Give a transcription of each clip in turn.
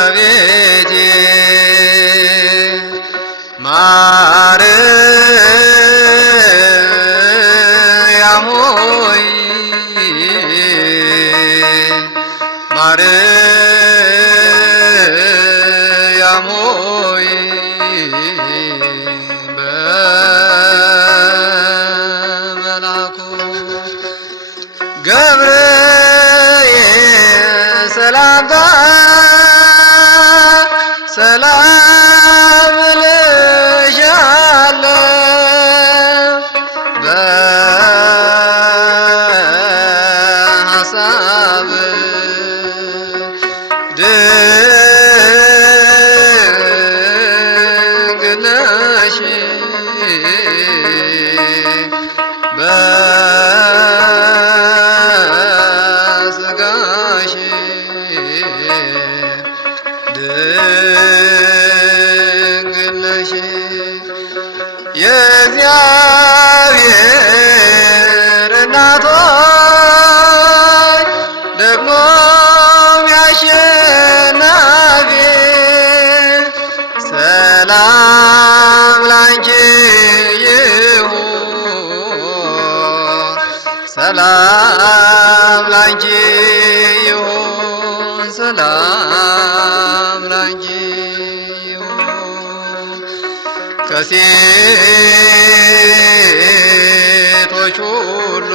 እመቤቴ ማርያም ሆይ ማርያም ሆይ በመልአኩ ገብርኤል ሰላምታ ሰላም እልሻለሁ በሐሳብ ድንግል ነሽ በሥጋሽ ድንግል ነሽ የእግዚአብሔር እናት ሆይ ደግሞም ያሸናፊ ሰላም ላንቺ ይሁን ሰላም ላንቺ ይሁን ሰላም ላንቺ ይሁን ከሴቶች ሁሉ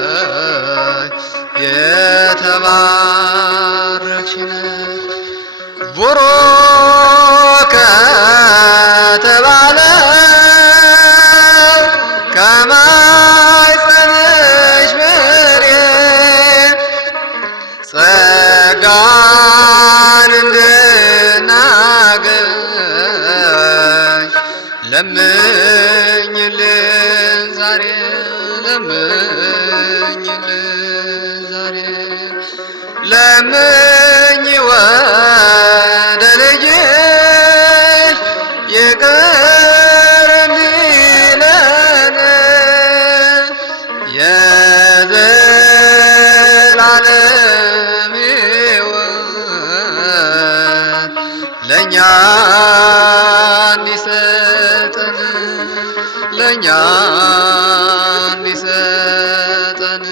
ተለይተሽ የተባረክሽ ነሽ ቡሩክ ከተባለ ከማኅፀንሽ ፍሬ ጸጋን እንድናገኝ ለምኝልን ዛሬ ለምኝልን ዛሬ ለምኝ ወደ ልጅሽ ይቅር እንዲለን የዘላለም ሕይወት ለእኛ እንዲሰጠን ለእኛ እንዲሰጠን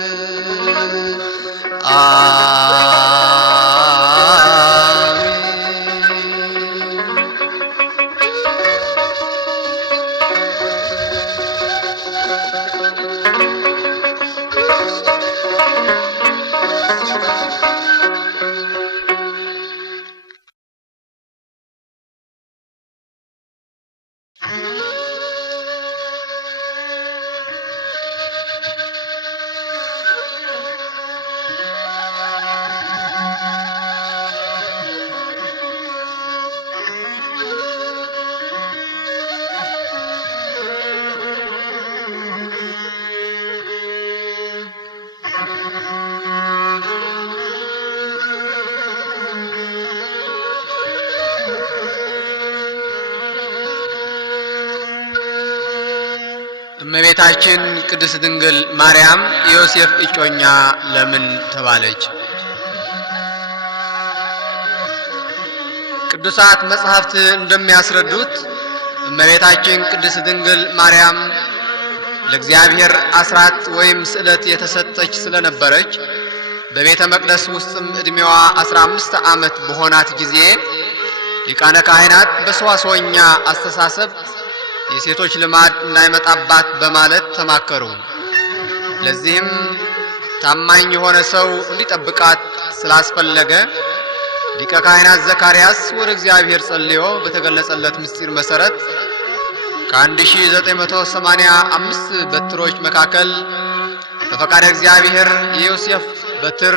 እመቤታችን ቅድስት ድንግል ማርያም የዮሴፍ እጮኛ ለምን ተባለች? ቅዱሳት መጻሕፍት እንደሚያስረዱት እመቤታችን ቅድስት ድንግል ማርያም ለእግዚአብሔር አስራት ወይም ስዕለት የተሰጠች ስለነበረች በቤተ መቅደስ ውስጥም ዕድሜዋ 15 ዓመት በሆናት ጊዜ ሊቃነ ካህናት በሰዋስወኛ አስተሳሰብ የሴቶች ልማድ እንዳይመጣባት በማለት ተማከሩ። ለዚህም ታማኝ የሆነ ሰው እንዲጠብቃት ስላስፈለገ ሊቀ ካህናት ዘካርያስ ወደ እግዚአብሔር ጸልዮ በተገለጸለት ምስጢር መሰረት ከ1985 በትሮች መካከል በፈቃደ እግዚአብሔር የዮሴፍ በትር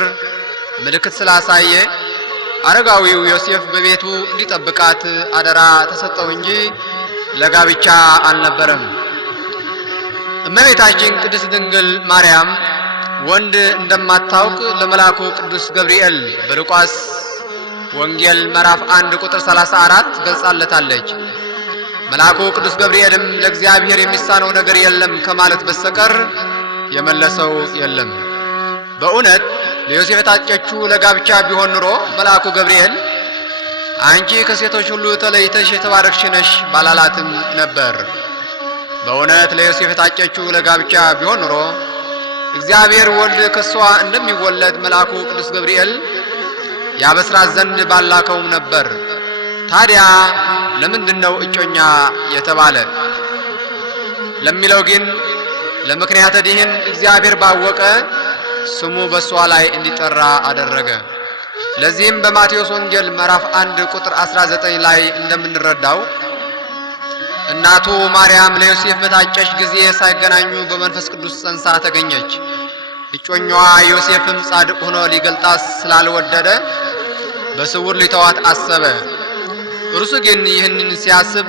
ምልክት ስላሳየ አረጋዊው ዮሴፍ በቤቱ እንዲጠብቃት አደራ ተሰጠው እንጂ ለጋብቻ አልነበረም። እመቤታችን ቅድስት ድንግል ማርያም ወንድ እንደማታውቅ ለመልአኩ ቅዱስ ገብርኤል በሉቃስ ወንጌል ምዕራፍ 1 ቁጥር 34 ገልጻለታለች። መልአኩ ቅዱስ ገብርኤልም ለእግዚአብሔር የሚሳነው ነገር የለም ከማለት በስተቀር የመለሰው የለም። በእውነት ለዮሴፍ የታጨችው ለጋብቻ ቢሆን ኑሮ መልአኩ ገብርኤል አንቺ ከሴቶች ሁሉ ተለይተሽ የተባረክሽ ነሽ ባላላትም ነበር። በእውነት ለዮሴፍ የታጨችው ለጋብቻ ቢሆን ኑሮ እግዚአብሔር ወልድ ከሷ እንደሚወለድ መልአኩ ቅዱስ ገብርኤል ያበስራት ዘንድ ባላከውም ነበር። ታዲያ ለምንድነው እጮኛ የተባለ ለሚለው ግን ለምክንያተ ዲህን እግዚአብሔር ባወቀ ስሙ በሷ ላይ እንዲጠራ አደረገ። ለዚህም በማቴዎስ ወንጌል ምዕራፍ 1 ቁጥር 19 ላይ እንደምንረዳው እናቱ ማርያም ለዮሴፍ በታጨች ጊዜ ሳይገናኙ በመንፈስ ቅዱስ ጸንሳ ተገኘች። እጮኛዋ ዮሴፍም ጻድቅ ሆኖ ሊገልጣት ስላልወደደ በስውር ሊተዋት አሰበ። እርሱ ግን ይህንን ሲያስብ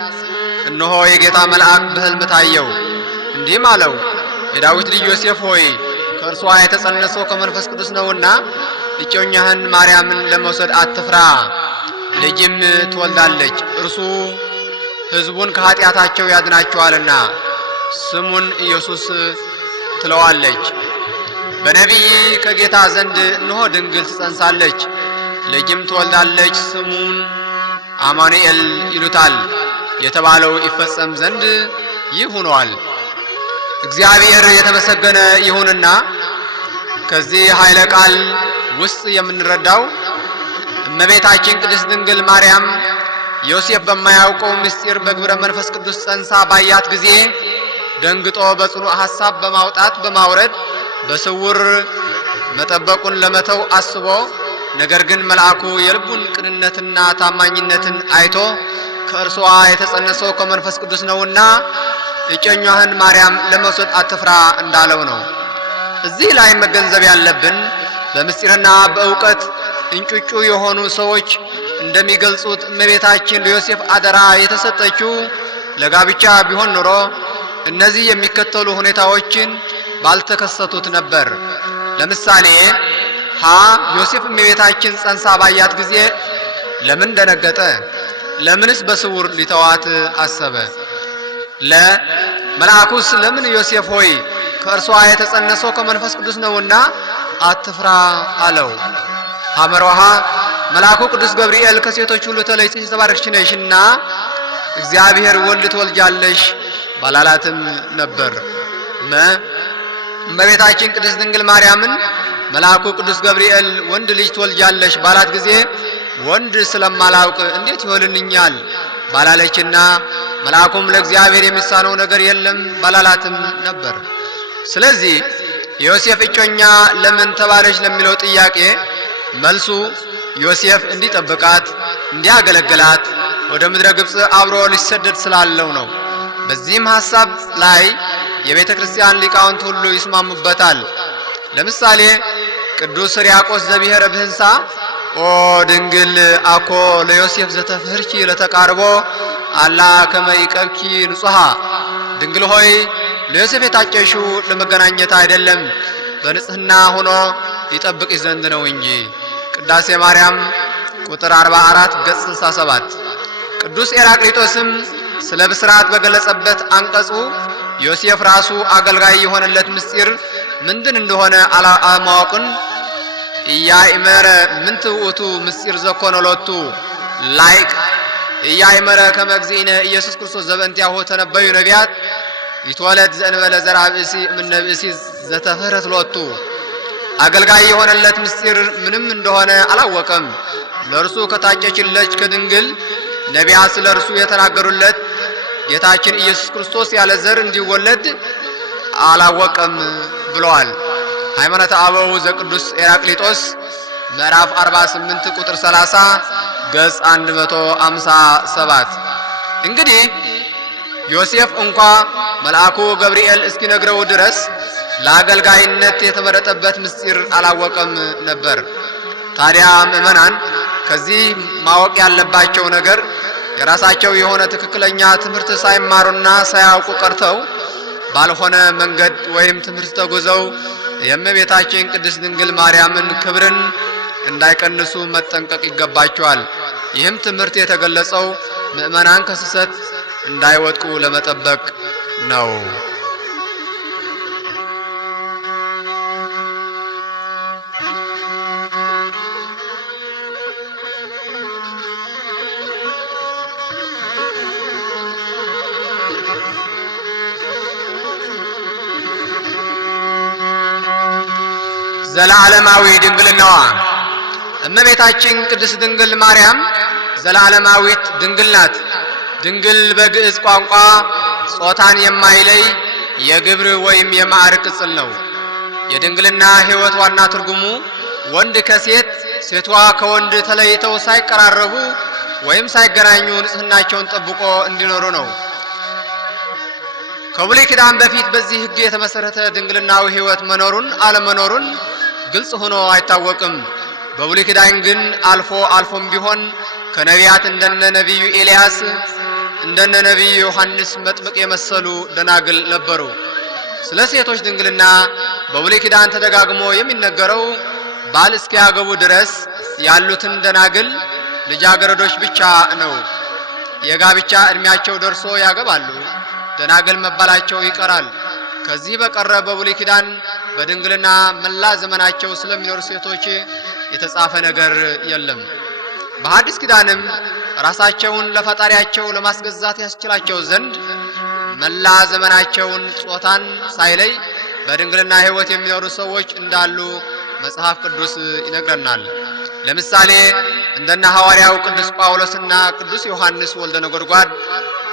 እነሆ የጌታ መልአክ በሕልም ታየው፣ እንዲህም አለው፣ የዳዊት ልጅ ዮሴፍ ሆይ ከእርሷ የተጸነሰው ከመንፈስ ቅዱስ ነውና እጮኛህን ማርያምን ለመውሰድ አትፍራ፣ ልጅም ትወልዳለች፣ እርሱ ሕዝቡን ከኃጢአታቸው ያድናቸዋልና ስሙን ኢየሱስ ትለዋለች። በነቢይ ከጌታ ዘንድ እነሆ ድንግል ትጸንሳለች፣ ልጅም ትወልዳለች፣ ስሙን አማኑኤል ይሉታል የተባለው ይፈጸም ዘንድ ይህ ሆኗል። እግዚአብሔር የተመሰገነ ይሁንና ከዚህ ኃይለ ቃል ውስጥ የምንረዳው እመቤታችን ቅድስት ድንግል ማርያም ዮሴፍ በማያውቀው ምስጢር በግብረ መንፈስ ቅዱስ ጸንሳ ባያት ጊዜ ደንግጦ በጽኑ ሐሳብ በማውጣት በማውረድ በስውር መጠበቁን ለመተው አስቦ ነገር ግን መልአኩ የልቡን ቅንነትና ታማኝነትን አይቶ ከእርሷ የተጸነሰው ከመንፈስ ቅዱስ ነውና እጮኛህን ማርያም ለመውሰድ አትፍራ እንዳለው ነው። እዚህ ላይ መገንዘብ ያለብን በምስጢርና በእውቀት እንጩጩ የሆኑ ሰዎች እንደሚገልጹት እመቤታችን ለዮሴፍ አደራ የተሰጠችው ለጋብቻ ቢሆን ኖሮ እነዚህ የሚከተሉ ሁኔታዎችን ባልተከሰቱት ነበር። ለምሳሌ ዮሴፍ እመቤታችን ጸንሳ ባያት ጊዜ ለምን ደነገጠ? ለምንስ በስውር ሊተዋት አሰበ? መልአኩስ ለምን ዮሴፍ ሆይ ከእርሷ የተጸነሰው ከመንፈስ ቅዱስ ነውና አትፍራ አለው? ሐመሮሃ መልአኩ ቅዱስ ገብርኤል ከሴቶች ሁሉ ተለይተሽ የተባረክሽ ነሽና እግዚአብሔር ወልድ ትወልጃለሽ ባላላትም ነበር። እመቤታችን ቅድስት ድንግል ማርያምን መልአኩ ቅዱስ ገብርኤል ወንድ ልጅ ትወልጃለሽ ባላት ጊዜ ወንድ ስለማላውቅ እንዴት ይሆንልኛል ባላለችና መልአኩም ለእግዚአብሔር የሚሳነው ነገር የለም ባላላትም ነበር። ስለዚህ ዮሴፍ እጮኛ ለምን ተባለች ለሚለው ጥያቄ መልሱ ዮሴፍ እንዲጠብቃት እንዲያገለግላት ወደ ምድረ ግብጽ አብሮ ሊሰደድ ስላለው ነው። በዚህም ሐሳብ ላይ የቤተ ክርስቲያን ሊቃውንት ሁሉ ይስማሙበታል። ለምሳሌ ቅዱስ ሕርያቆስ ዘብሔረ ብህንሳ ኦ ድንግል አኮ ለዮሴፍ ዘተፍህርኪ ለተቃርቦ አላ ከመይቀብኪ ንጹሃ፣ ድንግል ሆይ ለዮሴፍ የታጨሽው ለመገናኘት አይደለም በንጽህና ሆኖ ይጠብቅሽ ዘንድ ነው እንጂ። ቅዳሴ ማርያም ቁጥር 44 ገጽ 67። ቅዱስ ኤራቅሊጦስም ስለ ብስራት በገለጸበት አንቀጹ ዮሴፍ ራሱ አገልጋይ የሆነለት ምስጢር ምንድን እንደሆነ አለማወቅን ኢያእመረ ምንት ውእቱ ምስጢር ዘኮነ ሎቱ ላይክ ኢያእመረ ከመ እግዚእነ ኢየሱስ ክርስቶስ ዘበእንቲአሁ ተነበዩ ነቢያት ይትወለድ ዘእንበለ ዘርአ ብእሲ እምነ ብእሲ ዘተፍህረት ሎቱ። አገልጋይ የሆነለት ምስጢር ምንም እንደሆነ አላወቀም። ለእርሱ ከታጨችለች ከድንግል ነቢያት ስለ እርሱ የተናገሩለት ጌታችን ኢየሱስ ክርስቶስ ያለ ዘር እንዲወለድ አላወቀም ብለዋል። ሃይማኖተ አበው ዘቅዱስ ኤራቅሊጦስ ምዕራፍ 48 ቁጥር 30 ገጽ 157። እንግዲህ ዮሴፍ እንኳ መልአኩ ገብርኤል እስኪነግረው ድረስ ለአገልጋይነት የተመረጠበት ምስጢር አላወቀም ነበር። ታዲያ ምዕመናን ከዚህ ማወቅ ያለባቸው ነገር የራሳቸው የሆነ ትክክለኛ ትምህርት ሳይማሩና ሳያውቁ ቀርተው ባልሆነ መንገድ ወይም ትምህርት ተጉዘው የእመቤታችን ቅድስት ድንግል ማርያምን ክብርን እንዳይቀንሱ መጠንቀቅ ይገባቸዋል። ይህም ትምህርት የተገለጸው ምእመናን ከስህተት እንዳይወድቁ ለመጠበቅ ነው። ዘላለማዊ ድንግልናዋ እመቤታችን ቅድስት ድንግል ማርያም ዘላለማዊት ድንግል ናት። ድንግል በግዕዝ ቋንቋ ጾታን የማይለይ የግብር ወይም የማዕረግ ቅጽል ነው። የድንግልና ሕይወት ዋና ትርጉሙ ወንድ ከሴት ሴቷ ከወንድ ተለይተው ሳይቀራረቡ ወይም ሳይገናኙ ንጽሕናቸውን ጠብቆ እንዲኖሩ ነው። ከብሉይ ኪዳን በፊት በዚህ ሕግ የተመሰረተ ድንግልናዊ ሕይወት መኖሩን አለመኖሩን ግልጽ ሆኖ አይታወቅም። በብሉይ ኪዳን ግን አልፎም ቢሆን ከነቢያት እንደነ ነቢዩ ኤልያስ እንደነ ነቢዩ ዮሐንስ መጥምቅ የመሰሉ ደናግል ነበሩ። ስለ ሴቶች ድንግልና በብሉይ ኪዳን ተደጋግሞ የሚነገረው ባል እስኪያገቡ ድረስ ያሉትን ደናግል ልጃገረዶች ብቻ ነው። የጋብቻ እድሜያቸው ደርሶ ያገባሉ፣ ደናግል መባላቸው ይቀራል። ከዚህ በቀረ በብሉይ ኪዳን በድንግልና መላ ዘመናቸው ስለሚኖሩ ሴቶች የተጻፈ ነገር የለም። በሐዲስ ኪዳንም ራሳቸውን ለፈጣሪያቸው ለማስገዛት ያስችላቸው ዘንድ መላ ዘመናቸውን ጾታን ሳይለይ በድንግልና ሕይወት የሚኖሩ ሰዎች እንዳሉ መጽሐፍ ቅዱስ ይነግረናል። ለምሳሌ እንደነ ሐዋርያው ቅዱስ ጳውሎስና ቅዱስ ዮሐንስ ወልደ ነጎድጓድ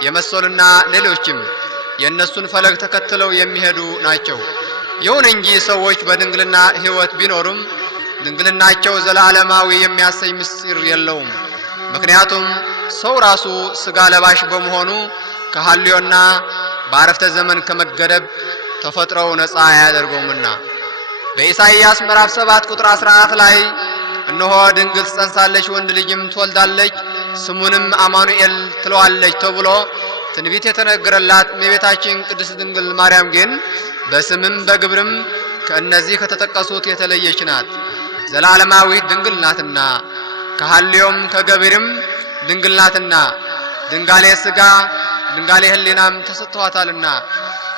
የመሰሉና ሌሎችም የእነሱን ፈለግ ተከትለው የሚሄዱ ናቸው። ይሁን እንጂ ሰዎች በድንግልና ሕይወት ቢኖሩም ድንግልናቸው ዘላለማዊ የሚያሰኝ ምስጢር የለውም። ምክንያቱም ሰው ራሱ ሥጋ ለባሽ በመሆኑ ከሐልዮና በአረፍተ ዘመን ከመገደብ ተፈጥሮው ነፃ አያደርገውምና። በኢሳይያስ ምዕራፍ 7 ቁጥር 14 ላይ እነሆ ድንግል ትጸንሳለች፣ ወንድ ልጅም ትወልዳለች፣ ስሙንም አማኑኤል ትለዋለች ተብሎ ትንቢት የተነገረላት እመቤታችን ቅድስት ድንግል ማርያም ግን በስምም በግብርም ከእነዚህ ከተጠቀሱት የተለየች ናት። ዘላለማዊት ድንግል ናትና ከሐልዮም ከገቢርም ድንግል ናትና ድንጋሌ ሥጋ ድንጋሌ ሕሊናም ተሰጥቷታልና።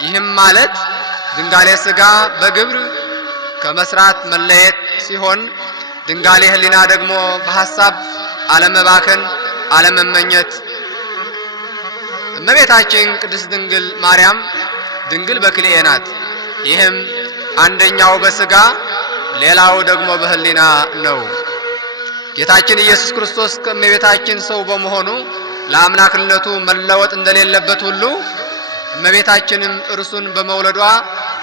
ይህም ማለት ድንጋሌ ሥጋ በግብር ከመስራት መለየት ሲሆን ድንጋሌ ሕሊና ደግሞ በሐሳብ አለመባከን አለመመኘት። እመቤታችን ቅድስት ድንግል ማርያም ድንግል በክልኤ ናት። ይህም አንደኛው በሥጋ ሌላው ደግሞ በሕሊና ነው። ጌታችን ኢየሱስ ክርስቶስ ከእመቤታችን ሰው በመሆኑ ለአምላክነቱ መለወጥ እንደሌለበት ሁሉ እመቤታችንም እርሱን በመውለዷ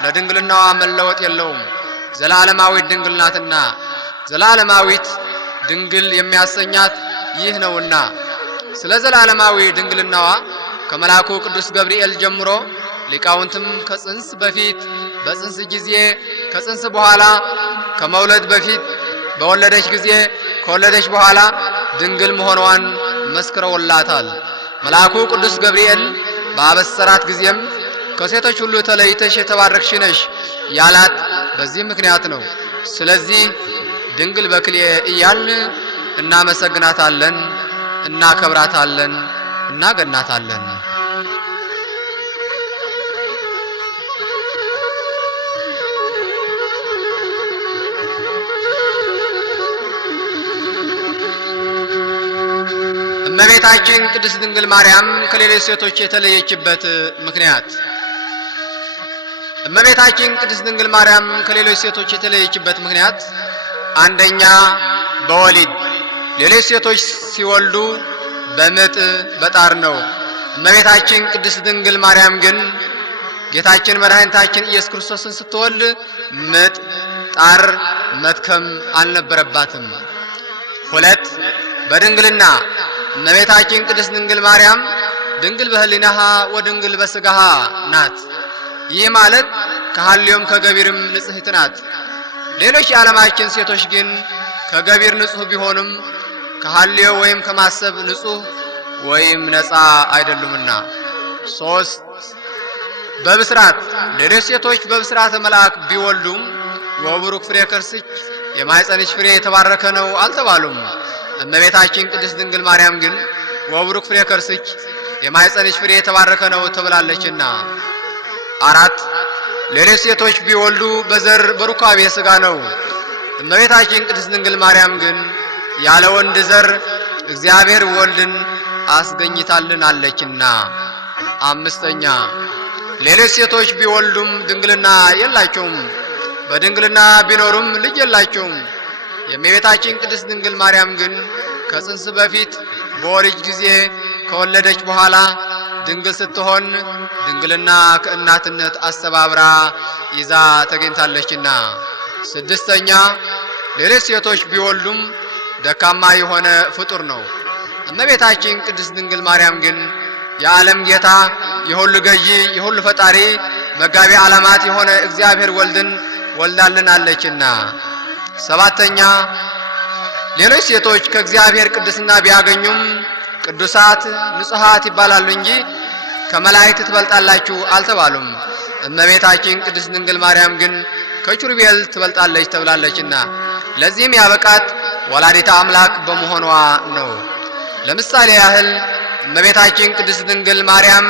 ለድንግልናዋ መለወጥ የለውም። ዘላለማዊት ድንግል ናትና ዘላለማዊት ድንግል የሚያሰኛት ይህ ነውና። ስለ ዘላለማዊ ድንግልናዋ ከመልአኩ ቅዱስ ገብርኤል ጀምሮ ሊቃውንትም ከጽንስ በፊት፣ በጽንስ ጊዜ፣ ከጽንስ በኋላ፣ ከመውለድ በፊት፣ በወለደች ጊዜ፣ ከወለደች በኋላ ድንግል መሆኗን መስክረውላታል። መልአኩ ቅዱስ ገብርኤል በአበሰራት ጊዜም ከሴቶች ሁሉ ተለይተሽ የተባረክሽ ነሽ ያላት በዚህ ምክንያት ነው። ስለዚህ ድንግል በክልኤ እያልን እናመሰግናታለን፣ እናከብራታለን፣ እናገናታለን። እመቤታችን ቅድስት ድንግል ማርያም ከሌሎች ሴቶች የተለየችበት ምክንያት። እመቤታችን ቅድስት ድንግል ማርያም ከሌሎች ሴቶች የተለየችበት ምክንያት አንደኛ በወሊድ ሌሎች ሴቶች ሲወልዱ በምጥ በጣር ነው። እመቤታችን ቅድስት ድንግል ማርያም ግን ጌታችን መድኃኒታችን ኢየሱስ ክርስቶስን ስትወልድ ምጥ ጣር መድከም አልነበረባትም። ሁለት በድንግልና እመቤታችን ቅድስት ድንግል ማርያም ድንግል በሕሊናሃ ወድንግል በሥጋሃ ናት። ይህ ማለት ከሐልዮም ከገቢርም ንጽሕት ናት። ሌሎች የዓለማችን ሴቶች ግን ከገቢር ንጹሕ ቢሆኑም ከሐልዮ ወይም ከማሰብ ንጹሕ ወይም ነፃ አይደሉምና። ሶስት በብስራት ሌሎች ሴቶች በብስራተ መልአክ ቢወልዱም ወቡሩክ ፍሬ ከርስኪ የማኅፀንሽ ፍሬ የተባረከ ነው አልተባሉም። እመቤታችን ቅድስት ድንግል ማርያም ግን ወቡሩክ ፍሬ ከርስኪ የማኅፀንሽ ፍሬ የተባረከ ነው ተብላለችና። 4 ሌሎች ሴቶች ቢወልዱ በዘር በሩካቤ ሥጋ ነው። እመቤታችን ቅድስት ድንግል ማርያም ግን ያለ ወንድ ዘር እግዚአብሔር ወልድን አስገኝታልናለችና። 5ኛ ሌሎች ሴቶች ቢወልዱም ድንግልና የላቸውም፣ በድንግልና ቢኖሩም ልጅ የላቸውም። የእመቤታችን ቅድስት ድንግል ማርያም ግን ከጽንስ በፊት በወሊድ ጊዜ ከወለደች በኋላ ድንግል ስትሆን ድንግልና ከእናትነት አስተባብራ ይዛ ተገኝታለችና። 6ኛ ሌሎች ሴቶች ቢወልዱም ደካማ የሆነ ፍጡር ነው። እመቤታችን ቅድስት ድንግል ማርያም ግን የዓለም ጌታ የሁሉ ገዢ የሁሉ ፈጣሪ መጋቢ ዓለማት የሆነ እግዚአብሔር ወልድን ወልዳልናለችና። 7ኛ ሌሎች ሴቶች ከእግዚአብሔር ቅድስና ቢያገኙም ቅዱሳት ንጹሐት ይባላሉ እንጂ ከመላእክት ትበልጣላችሁ አልተባሉም። እመቤታችን ቅድስት ድንግል ማርያም ግን ከኪሩቤል ትበልጣለች ተብላለችና ለዚህም ያበቃት ወላዲተ አምላክ በመሆኗ ነው። ለምሳሌ ያህል እመቤታችን ቅድስት ድንግል ማርያም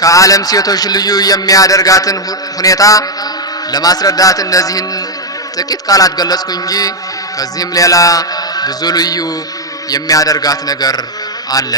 ከዓለም ሴቶች ልዩ የሚያደርጋትን ሁኔታ ለማስረዳት እነዚህን ጥቂት ቃላት ገለጽኩ እንጂ ከዚህም ሌላ ብዙ ልዩ የሚያደርጋት ነገር አለ።